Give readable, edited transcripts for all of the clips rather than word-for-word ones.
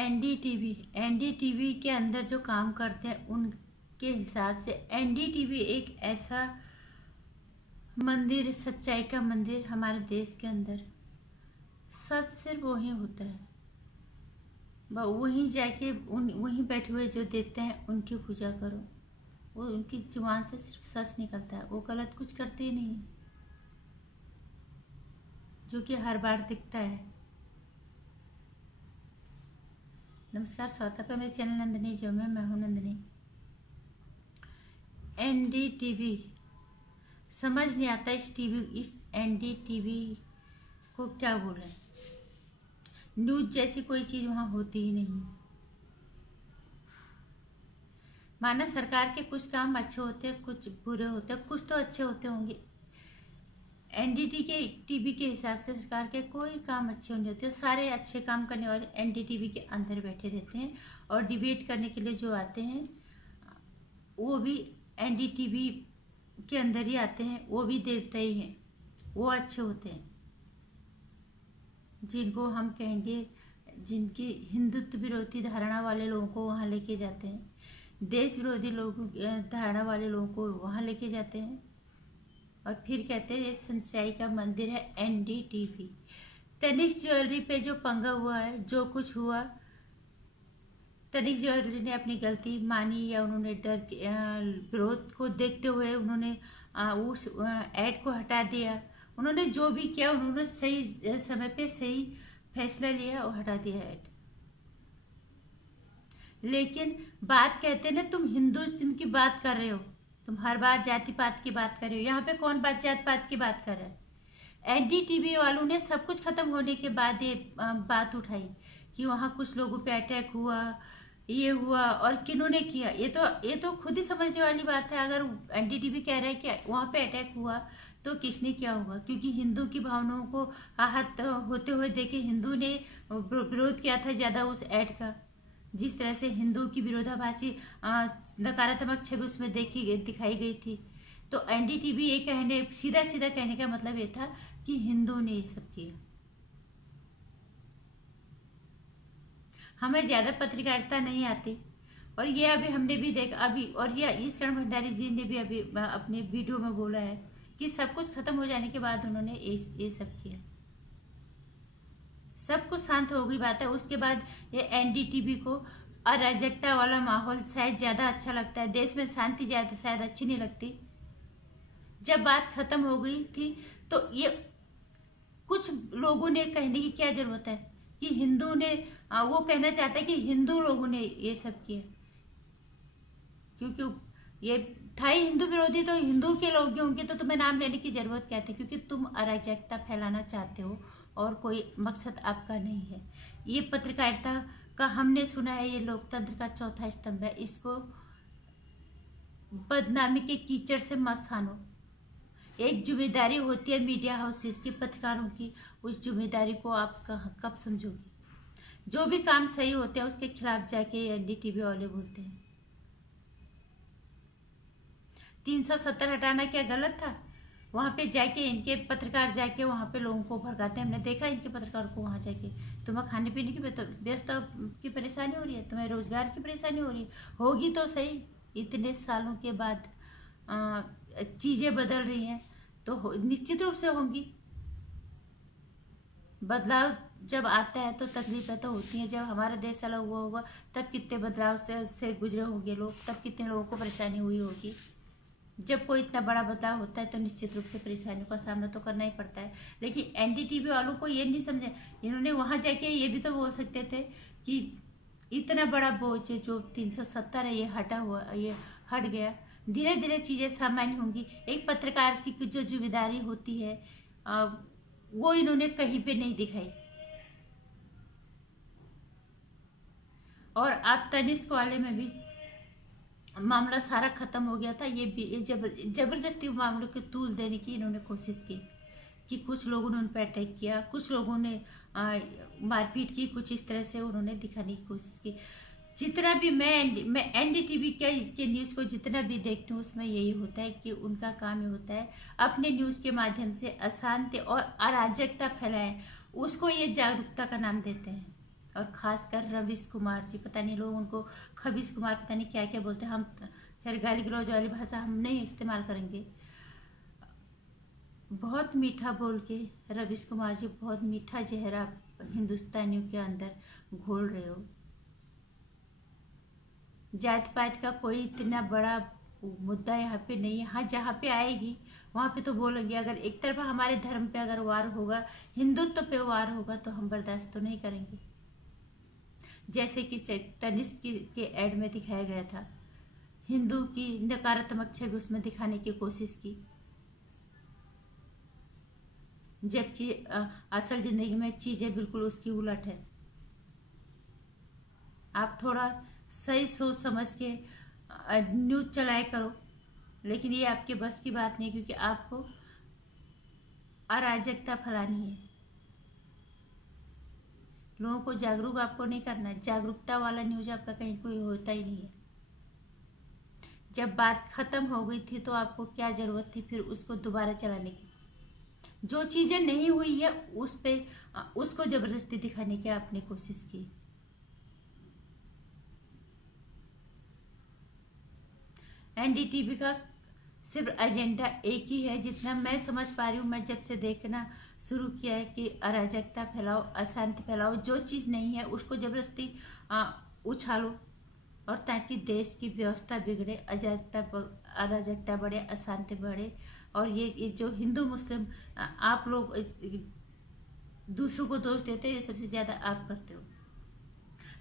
NDTV के अंदर जो काम करते हैं उनके हिसाब से एनडीटीवी एक ऐसा मंदिर, सच्चाई का मंदिर हमारे देश के अंदर। सच सिर्फ वही होता है, वहीं जाके वहीं बैठे हुए जो देवता हैं उनकी पूजा करो। वो उनकी जुबान से सिर्फ सच निकलता है, वो गलत कुछ करते ही नहीं, जो कि हर बार दिखता है। नमस्कार, स्वागत है मेरे चैनल नंदिनी जो में। मैं हूं नंदिनी। एनडीटीवी समझ नहीं आता इस एनडीटीवी को क्या बोल रहे हैं। न्यूज जैसी कोई चीज वहां होती ही नहीं। माना सरकार के कुछ काम अच्छे होते हैं, कुछ बुरे होते हैं, कुछ तो अच्छे होते होंगे। एनडीटीवी के हिसाब से सरकार के कोई काम अच्छे नहीं होते। सारे अच्छे काम करने वाले एनडीटीवी के अंदर बैठे रहते हैं, और डिबेट करने के लिए जो आते हैं वो भी एनडीटीवी के अंदर ही आते हैं। वो भी देवता ही हैं, वो अच्छे होते हैं। जिनको हम कहेंगे, जिनकी हिंदुत्व विरोधी धारणा वाले लोगों को वहां लेके जाते हैं, देश विरोधी लोगों धारणा वाले लोगों को वहां लेके जाते हैं, और फिर कहते हैं ये सच्चाई का मंदिर है एनडीटीवी। तनिष्क ज्वेलरी पे जो पंगा हुआ है, जो कुछ हुआ, तनिष्क ज्वेलरी ने अपनी गलती मानी, या उन्होंने डर विरोध को देखते हुए उन्होंने उस ऐड को हटा दिया। उन्होंने जो भी किया, उन्होंने सही समय पे सही फैसला लिया और हटा दिया ऐड। लेकिन बात कहते हैं ना, तुम हिंदुइज्म की बात कर रहे हो, तुम हर बार जाति पात की बात कर रहे हो। यहाँ पे कौन बात जाति पात की बात कर रहा है? एनडीटीवी वालों ने सब कुछ खत्म होने के बाद ये बात उठाई कि वहाँ कुछ लोगों पे अटैक हुआ, ये हुआ, और किन्होंने किया। ये तो खुद ही समझने वाली बात है। अगर एनडीटीवी कह रहा है कि वहाँ पे अटैक हुआ तो किसने किया होगा? क्योंकि हिंदू की भावनाओं को आहत होते हुए देखे हिंदू ने विरोध किया था ज्यादा उस ऐड का। जिस तरह से हिंदू की विरोधाभासी नकारात्मक छवि उसमें दिखाई गई थी। तो एनडीटीवी ये सीधा कहने का मतलब ये था कि हिंदू ने ये सब किया। हमें ज्यादा पत्रकारिता नहीं आती, और ये अभी हमने भी देखा अभी, और ये ईश्वरण भंडारी जी ने भी अभी अपने वीडियो में बोला है कि सब कुछ खत्म हो जाने के बाद उन्होंने ये सब किया। सब कुछ शांत हो गई बात है। उसके बाद ये एनडीटीवी को अराजकता वाला माहौल शायद ज्यादा अच्छा लगता है। देश में शांति ज्यादा शायद अच्छी नहीं लगती। जब बात खत्म हो गई थी तो ये कुछ लोगों ने कहने की क्या जरूरत है कि हिंदू ने, वो कहना चाहता है कि हिंदू लोगों ने ये सब किया, क्योंकि ये था ही हिंदू विरोधी। तो हिंदू के लोग होंगे तो तुम्हें नाम लेने की जरूरत क्या थी? क्योंकि तुम अराजकता फैलाना चाहते हो और कोई मकसद आपका नहीं है। ये पत्रकारिता का हमने सुना है, ये लोकतंत्र का चौथा स्तंभ है। इसको बदनामी के कीचड़ से मत सानो। एक जिम्मेदारी होती है मीडिया हाउसेस की, पत्रकारों की। उस जिम्मेदारी को आप कब समझोगे? जो भी काम सही होते हैं उसके खिलाफ जाके एनडीटीवी वाले बोलते हैं। 370 हटाना क्या गलत था? वहां पे जाके इनके पत्रकार जाके वहां पे लोगों को भड़काते हैं। हमने देखा इनके पत्रकार को वहां जाके। तुम्हें खाने पीने की व्यवस्था की परेशानी हो रही है, तुम्हें रोजगार की परेशानी हो रही है, होगी तो सही। इतने सालों के बाद चीजें बदल रही हैं तो निश्चित रूप से होंगी। बदलाव जब आता है तो तकलीफें तो होती हैं। जब हमारा देश अलग हुआ होगा तब कितने बदलाव से गुजरे होंगे लोग, तब कितने लोगों को परेशानी हुई होगी। जब कोई इतना बड़ा बदलाव होता है तो निश्चित रूप से परेशानियों का सामना तो करना ही पड़ता है। लेकिन एनडीटीवी वालों को ये नहीं समझे। इन्होंने वहां जाके ये भी तो बोल सकते थे कि इतना बड़ा बोझ जो 370 है ये ये हट गया, धीरे धीरे चीजें सामान्य होंगी। एक पत्रकार की जो जिम्मेदारी होती है वो इन्होंने कहीं पे नहीं दिखाई। और आप तनिष्क वाले में भी मामला सारा खत्म हो गया था। ये जबरदस्ती मामलों को तूल देने की इन्होंने कोशिश की कि कुछ लोगों ने उन पर अटैक किया, कुछ लोगों ने मारपीट की, कुछ इस तरह से उन्होंने दिखाने की कोशिश की। जितना भी मैं एनडीटीवी के न्यूज को जितना भी देखती हूँ उसमें यही होता है कि उनका काम ये होता है अपने न्यूज के माध्यम से अशांति और अराजकता फैलाएं। उसको ये जागरूकता का नाम देते हैं। और खासकर रवीश कुमार जी, पता नहीं लोग उनको खबीस कुमार पता नहीं क्या क्या बोलते हैं, हम खैर गाली गलौज वाली भाषा हम नहीं इस्तेमाल करेंगे। बहुत मीठा बोल के रवीश कुमार जी बहुत मीठा जहर आप हिंदुस्तानियों के अंदर घोल रहे हो। जात पात का कोई इतना बड़ा मुद्दा यहाँ पे नहीं है। हाँ, जहाँ पे आएगी वहाँ पे तो बोलेंगे। अगर एक तरफा हमारे धर्म पे अगर वार होगा, हिंदुत्व पे वार होगा, तो हम बर्दाश्त तो नहीं करेंगे। जैसे कि तनिष्क के एड में दिखाया गया था, हिंदू की नकारात्मक छवि उसमें दिखाने की कोशिश की, जबकि असल जिंदगी में चीजें बिल्कुल उसकी उलट है। आप थोड़ा सही सोच समझ के न्यूज चलाया करो, लेकिन ये आपके बस की बात नहीं, क्योंकि आपको अराजकता फैलानी है। लोगों को जागरूक आपको नहीं करना है। जागरूकता वाला न्यूज आपका कहीं कोई होता ही नहीं है। जब बात खत्म हो गई थी तो आपको क्या जरूरत थी फिर उसको दोबारा चलाने की? जो चीजें नहीं हुई है उस पे उसको जबरदस्ती दिखाने की आपने कोशिश की। एनडीटीवी का सिर्फ एजेंडा एक ही है, जितना मैं समझ पा रही हूँ, मैं जब से देखना शुरू किया है, कि अराजकता फैलाओ, अशांति फैलाओ, जो चीज नहीं है उसको जबरदस्ती उछालो, और ताकि देश की व्यवस्था बिगड़े, अराजकता बढ़े, अशांति बढ़े। और ये जो हिंदू मुस्लिम आप लोग दूसरों को दोष देते हो, ये सबसे ज्यादा आप करते हो।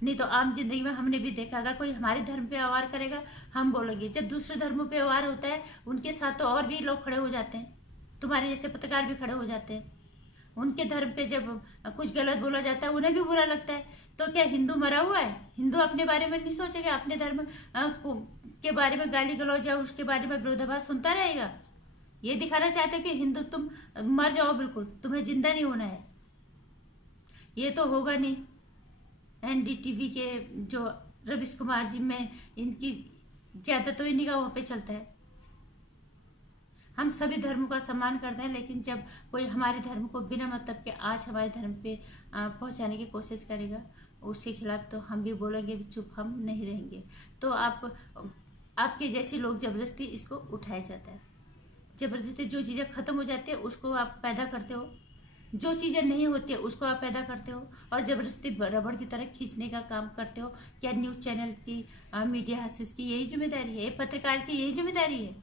नहीं तो आम जिंदगी में हमने भी देखा, अगर कोई हमारे धर्म पे वार करेगा हम बोलेंगे, जब दूसरे धर्मों पे वार होता है उनके साथ तो और भी लोग खड़े हो जाते हैं, तुम्हारे जैसे पत्रकार भी खड़े हो जाते हैं। उनके धर्म पे जब कुछ गलत बोला जाता है उन्हें भी बुरा लगता है। तो क्या हिंदू मरा हुआ है? हिंदू अपने बारे में नहीं सोचेगा, अपने धर्म के बारे में गाली गलौज या उसके बारे में विरोधाभास सुनता रहेगा? ये दिखाना चाहते हो कि हिंदू तुम मर जाओ, बिल्कुल तुम्हें जिंदा नहीं होना है। ये तो होगा नहीं। एनडीटीवी के जो रवीश कुमार जी में इनकी ज्यादा तो इन्हीं का वहां पे चलता है। हम सभी धर्मों का सम्मान करते हैं, लेकिन जब कोई हमारे धर्म को बिना मतलब के आज हमारे धर्म पे पहुंचाने की कोशिश करेगा, उसके खिलाफ तो हम भी बोलेंगे, भी चुप हम नहीं रहेंगे। तो आपके जैसे लोग जबरदस्ती इसको उठाया जाता है। जबरदस्ती जो चीजें खत्म हो जाती है उसको आप पैदा करते हो, जो चीजें नहीं होती है उसको आप पैदा करते हो, और जबरदस्ती रबड़ की तरह खींचने का काम करते हो। क्या न्यूज चैनल की, मीडिया हाउसेस की यही जिम्मेदारी है? पत्रकार की यही जिम्मेदारी है?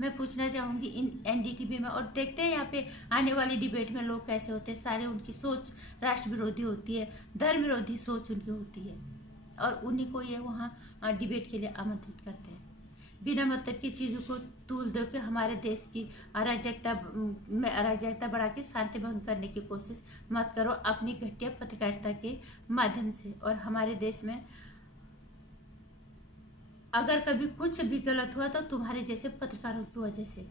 मैं पूछना चाहूंगी इन एनडीटीवी में। और देखते हैं यहाँ पे आने वाली डिबेट में लोग कैसे होते हैं। सारे उनकी सोच राष्ट्र विरोधी होती है, धर्म विरोधी सोच उनकी होती है, और उन्हीं को ये वहाँ डिबेट के लिए आमंत्रित करते हैं। बिना मतलब की चीजों को तूल दो के हमारे देश की अराजकता बढ़ा के शांति भंग करने की कोशिश मत करो अपनी घटिया पत्रकारिता के माध्यम से। और हमारे देश में अगर कभी कुछ भी गलत हुआ तो तुम्हारे जैसे पत्रकारों की वजह से,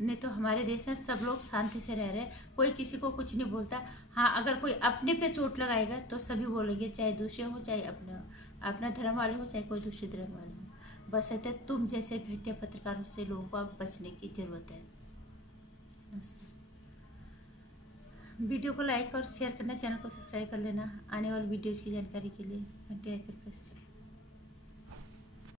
नहीं तो हमारे देश में सब लोग शांति से रह रहे, कोई किसी को कुछ नहीं बोलता। हाँ, अगर कोई अपने पे चोट लगाएगा तो सभी बोलेंगे, चाहे दूसरे हो, चाहे अपना धर्म वाले हो, चाहे कोई दूसरे धर्म वाले हो। बस कहते तुम जैसे घटिया पत्रकारों से लोगों को अब बचने की जरूरत है। नमस्कार। वीडियो को लाइक और शेयर करना, चैनल को सब्सक्राइब कर लेना। आने वाली वीडियोज की जानकारी के लिए घंटे आइकन प्रेस करें।